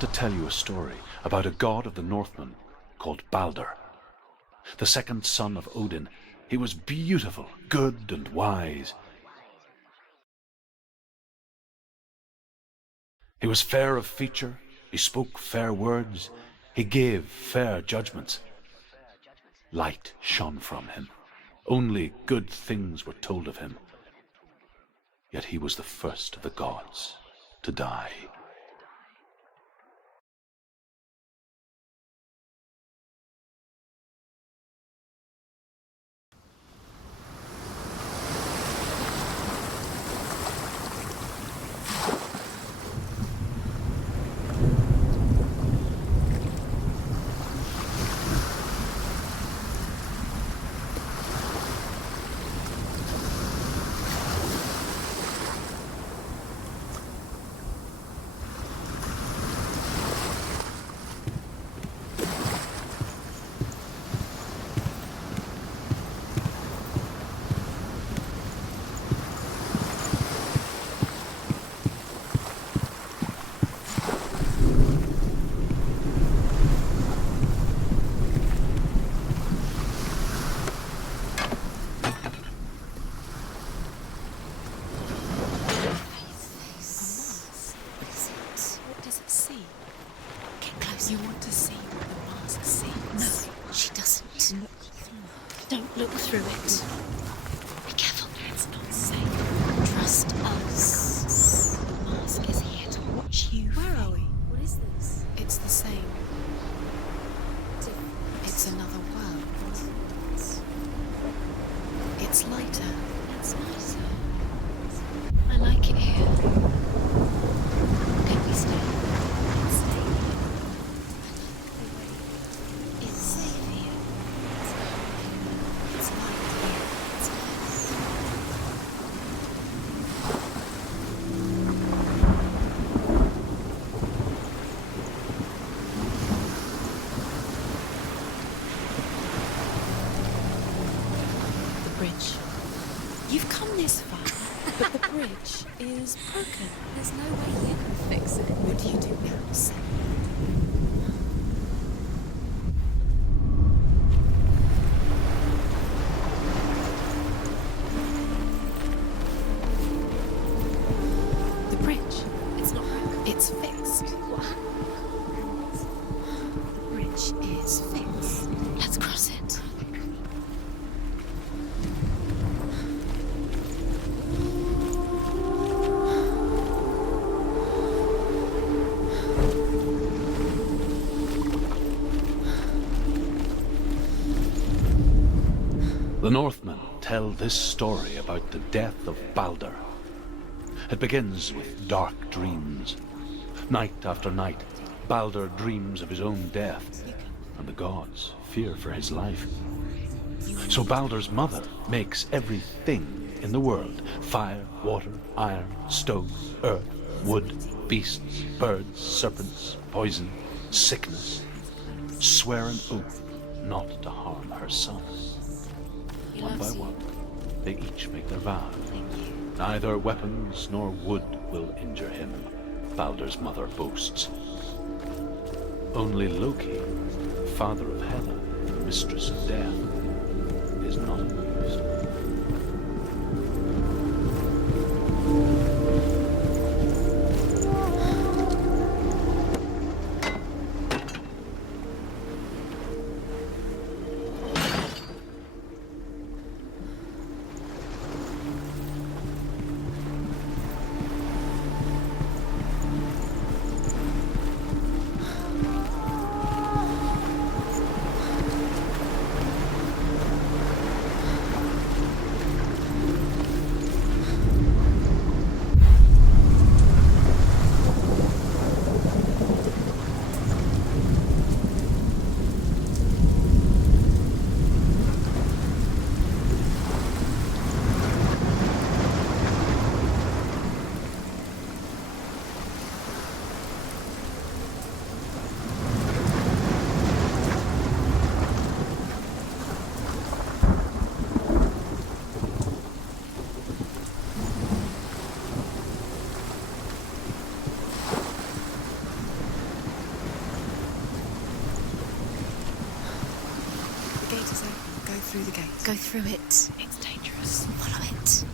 want to tell you a story about a god of the Northmen called Balder. The second son of Odin, he was beautiful, good and wise. He was fair of feature, he spoke fair words, he gave fair judgments. Light shone from him. Only good things were told of him. Yet he was the first of the gods to die. You want to see what the mask sees? No, she doesn't. Don't look through it. Be careful. It's not safe. Trust us. The mask is here to watch you. Where are we? What is this? It's the same. It's another world. It's lighter. It's nicer. I like it here. Can we stay? Let's stay here. It's safe here. It's light here. It's nice. The bridge. You've come this far, but the bridge is broken. There's no way you can fix it. What do you do now, Sam? The bridge. It's not broken. It's fixed. What? The bridge is fixed. Let's cross it. The Northmen tell this story about the death of Balder. It begins with dark dreams. Night after night, Balder dreams of his own death, and the gods fear for his life. So Balder's mother makes everything in the world: fire, water, iron, stone, earth, wood, beasts, birds, serpents, poison, sickness. Swear an oath not to harm her son. He One by loves you. one, they each make their vow. Thank you. Neither weapons nor wood will injure him, Balder's mother boasts. Only Loki, father of Hela, mistress of death, is not amused. through the gates. Go through it. It's dangerous. Follow it.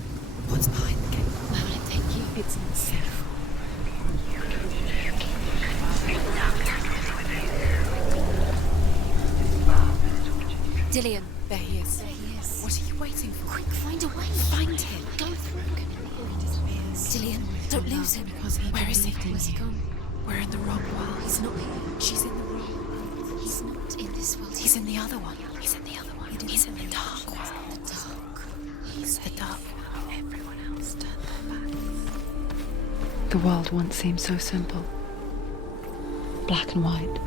What's behind the gate? Where will it take you? It's unsafe. Dillian. There he is. There he is. What are you waiting for? Quick, find a way. Find him. Go through. Disappears. Dillian, don't lose him. Where is he? Where's he gone? We're in the wrong world. He's not here. She's in the wrong world. He's not in this world. He's in the other one. He's in the other one. He's in the dark world. The dark. He's the dark world. Everyone else turned their backs. The world once seemed so simple. Black and white.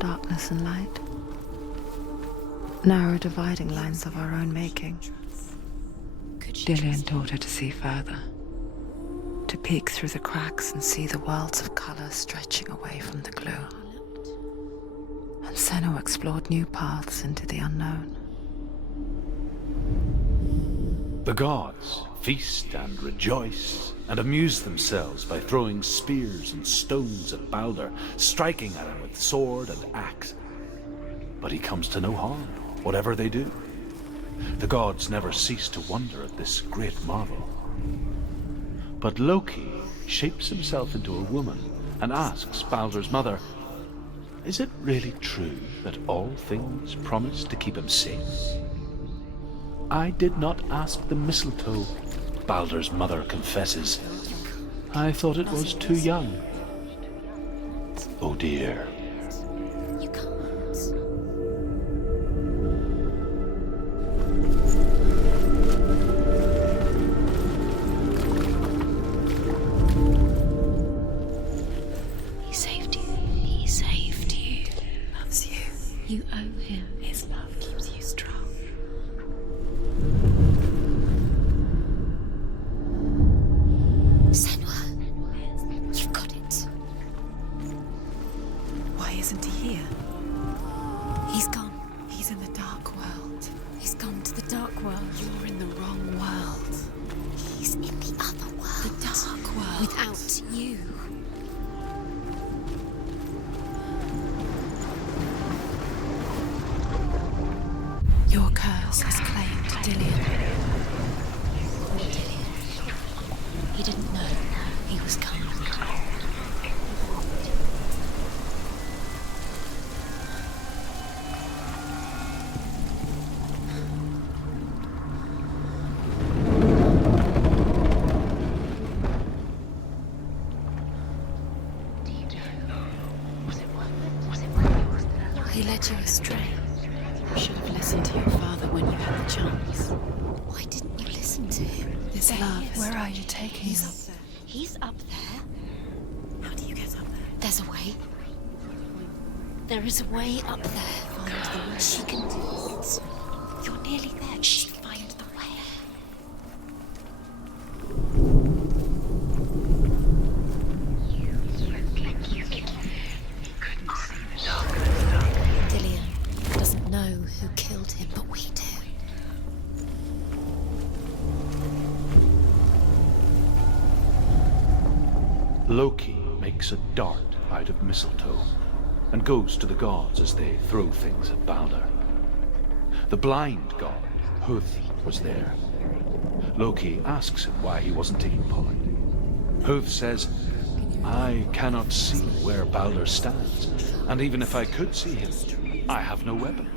Darkness and light. Narrow dividing lines of our own making. Dillian taught her to see further. To peek through the cracks and see the worlds of colour stretching away from the glue. And Senua explored new paths into the unknown. The gods feast and rejoice and amuse themselves by throwing spears and stones at Balder, striking at him with sword and axe. But he comes to no harm, whatever they do. The gods never cease to wonder at this great marvel. But Loki shapes himself into a woman and asks Balder's mother, "Is it really true that all things promise to keep him safe?" "I did not ask the mistletoe," Balder's mother confesses. "I thought it was too young." Oh dear. You can't. He saved you. He saved you. Loves you. You owe him. His love keeps you strong. Senua, you've got it. Why isn't he here? He's gone. He's in the dark world. He's gone to the dark world. You're in the wrong world. He's in the other world. The dark world. Without you. Your curse has claimed Dillian. He didn't know he was coming. He led you astray. You should have listened to your father when you had the chance. Why didn't you listen to him? This There love, he is. where are you taking He's me? up there. He's up there. How do you get up there? There's a way. There is a way up there. Find the way. She can do it. You're nearly there. She find the way. Dillian doesn't know who killed him, but we do. Loki makes a dart out of mistletoe and goes to the gods as they throw things at Balder. The blind god, Hugh, was there. Loki asks him why he wasn't taking part. Hugh says, "I cannot see where Balder stands, and even if I could see him, I have no weapon."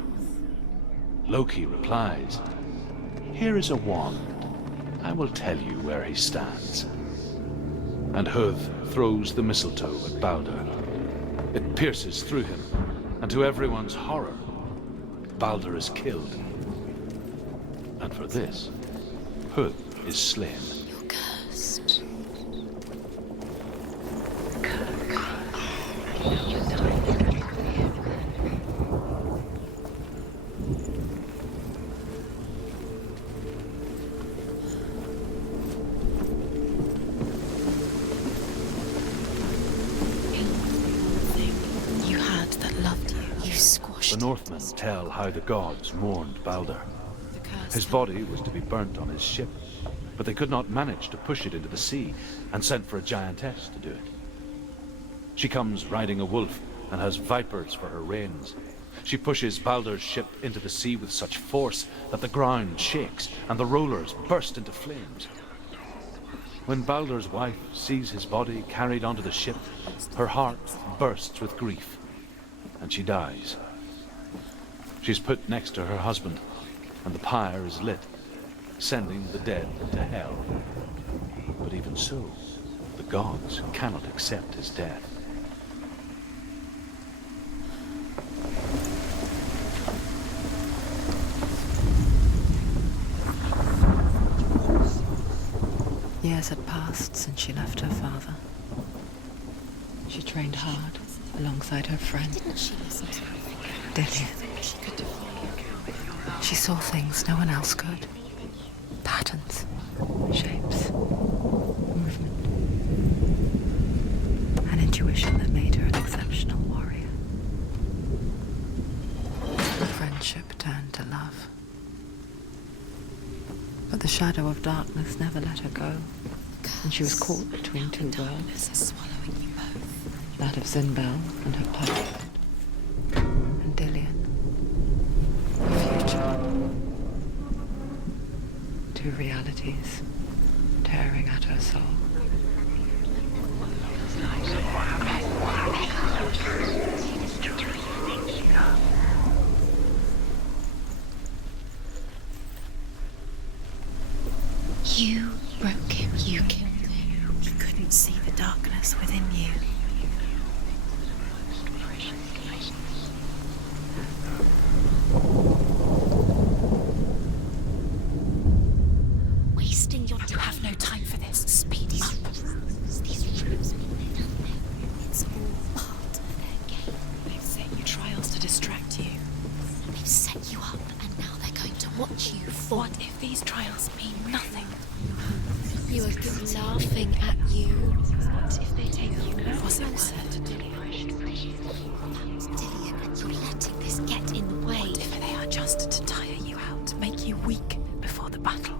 Loki replies, "Here is a wand. I will tell you where he stands." And Hugh throws the mistletoe at Balder. It pierces through him, and to everyone's horror, Balder is killed. And for this, Hugh is slain. You're cursed. You had that loved you. You squashed The Northmen tell how the gods mourned Balder. The curse. His body was to be burnt on his ship, but they could not manage to push it into the sea and sent for a giantess to do it. She comes riding a wolf and has vipers for her reins. She pushes Baldur's ship into the sea with such force that the ground shakes and the rollers burst into flames. When Baldur's wife sees his body carried onto the ship, her heart bursts with grief, and she dies. She's put next to her husband, and the pyre is lit, sending the dead to hell. But even so, the gods cannot accept his death. Years had passed since she left her father. She trained hard alongside her friend, Didn't she listen to everything? Dillian. She could defy. She saw things no one else could. Patterns, shapes, movement. An intuition that made her an exceptional warrior. Her friendship turned to love. But the shadow of darkness never let her go, and she was caught between two worlds. Darkness is swallowing you both. That of Zinbel and her pilot, and Dillian, the future. Two realities tearing at her soul. You broke him. You killed him. You couldn't see the darkness within you. Wasting your You time. have no time for this. Speed up. These rules mean nothing. It's all part of their game. They've set you trials to distract you. They've set you up, and now they're going to watch you fall. What if these trials mean nothing? You are good laughing at you. What if they take you was it worth it? Dillian, and you're letting this get in the way. What if they are just to tire you out, make you weak before the battle?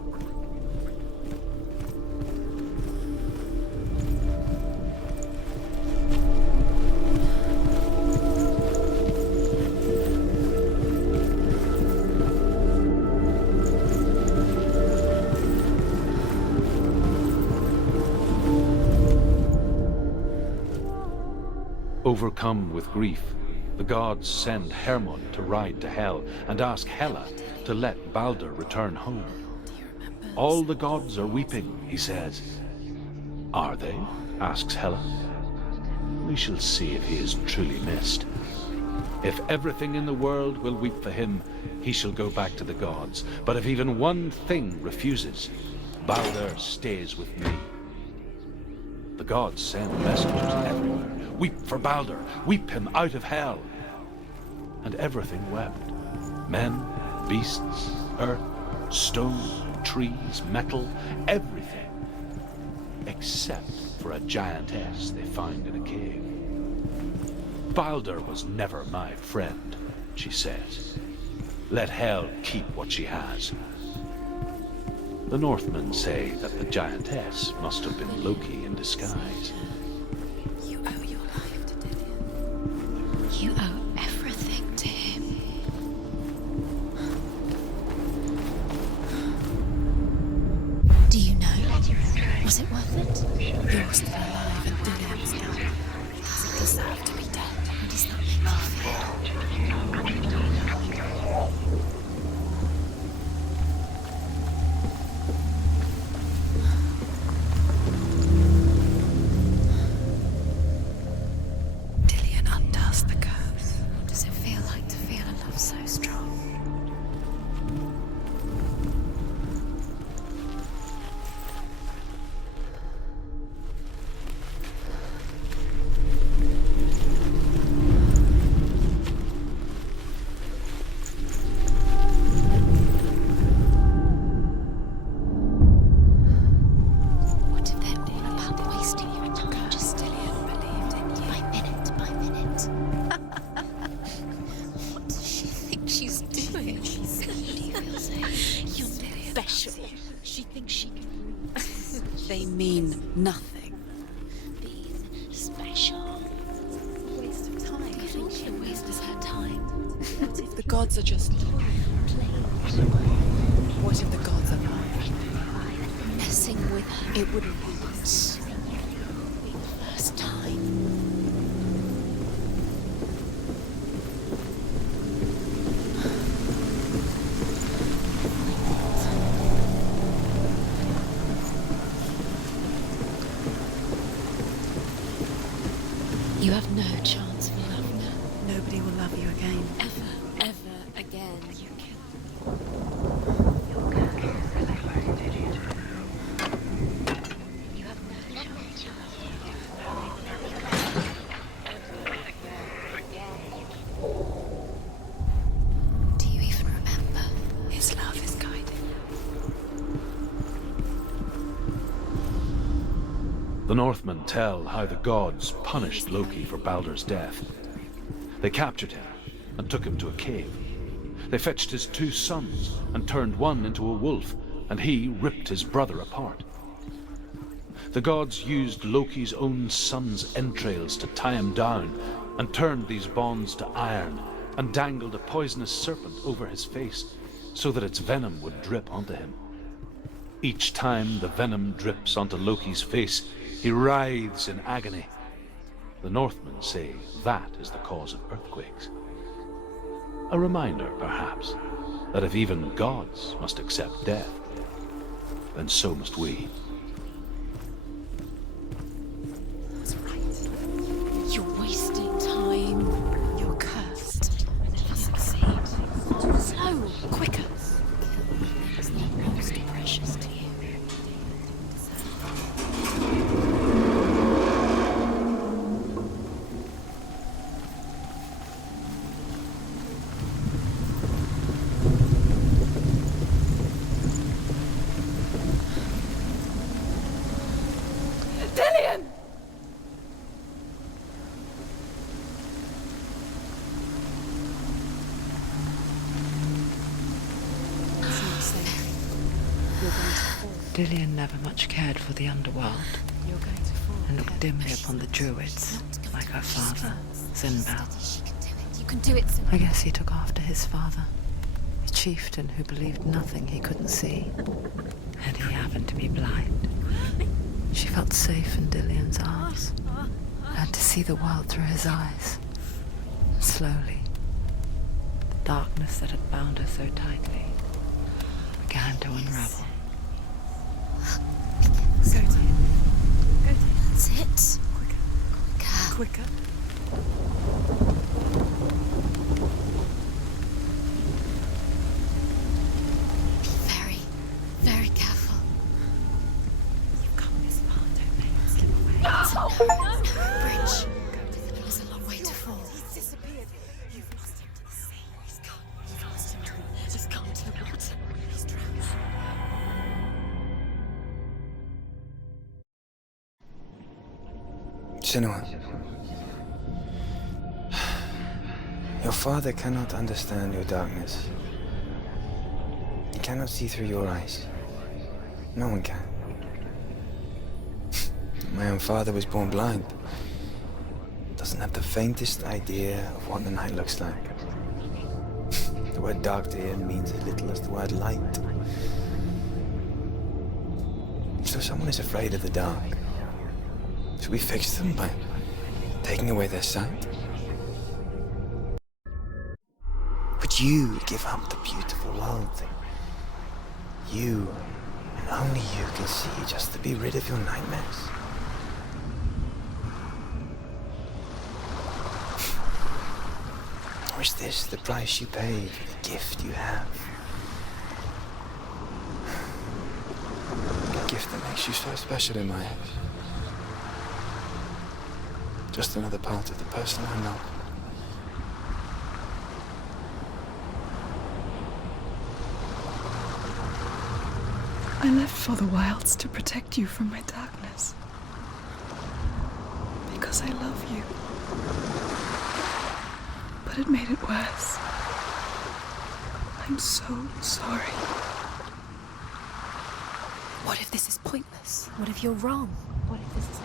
Overcome with grief, the gods send Hermod to ride to Hell and ask Hela to let Baldur return home. All the gods are weeping, he says. Are they? Asks Hela. We shall see if he is truly missed. If everything in the world will weep for him, he shall go back to the gods. But if even one thing refuses, Baldur stays with me. The gods send messengers everywhere. Weep for Baldur, weep him out of hell. And everything wept. Men, beasts, earth, stone, trees, metal, everything. Except for a giantess they find in a cave. Baldur was never my friend, she says. Let hell keep what she has. The Northmen say that the giantess must have been Loki in disguise. You owe your life to Dillian. You owe everything to him. Do you know? Was it worth it? You're still alive and Dillian's not. He doesn't deserve to be dead. And does that make you feel? Dillian undoes the curse. What does it feel like to feel a love so strong? What if they're all about wasting your time? Just Dillian believed in you. by minute. What does she think she's doing? What do you feel safe? You're special. She thinks she can They mean nothing. be special. Waste of time. Do you think she wastes her time? What if the gods are just What if the gods are lying? Messing with her. It wouldn't be Once. Be the first time. You have no chance for love now. Nobody will love you again. Ever again. You can. You have no chance for love. Do you even remember? His love is guiding. The Northmen tell how the gods punished Loki for Baldur's death. They captured him and took him to a cave. They fetched his 2 sons and turned one into a wolf, and he ripped his brother apart. The gods used Loki's own son's entrails to tie him down and turned these bonds to iron and dangled a poisonous serpent over his face so that its venom would drip onto him. Each time the venom drips onto Loki's face, he writhes in agony. The Northmen say that is the cause of earthquakes. A reminder, perhaps, that if even gods must accept death, then so must we. That's right. You're wasting time. You're cursed. Never succeed. Slow, quicker. It's not most precious to you. Dillian! Dillian never much cared for the underworld You're going to fall. and looked dimly upon the druids, like her father, Sinbad. She can do it. You can do it, Senua. I guess he took after his father, a chieftain who believed nothing he couldn't see, and he happened to be blind. She felt safe in Dillian's arms, and to see the world through his eyes. And slowly, the darkness that had bound her so tightly began to unravel. Go to him. Go to him. That's it. Quicker. Be very, very careful. You've come this far, don't make it slip away. Bridge. There's a long way to fall. He's disappeared. You've lost him to the sea. He's gone. You've lost him to the water. He's gone to the water. He's drowned. Senua, your father cannot understand your darkness. He cannot see through your eyes. No one can. My own father was born blind. Doesn't have the faintest idea of what the night looks like. The word dark to him means as little as the word light. So someone is afraid of the dark. Should we fix them by taking away their sight? Would you give up the beautiful world that you, and only you, can see just to be rid of your nightmares? Or is this the price you pay for the gift you have? A gift that makes you so special in my eyes. Just another part of the person I know. I left for the wilds to protect you from my darkness. Because I love you. But it made it worse. I'm so sorry. What if this is pointless? What if you're wrong? What if this is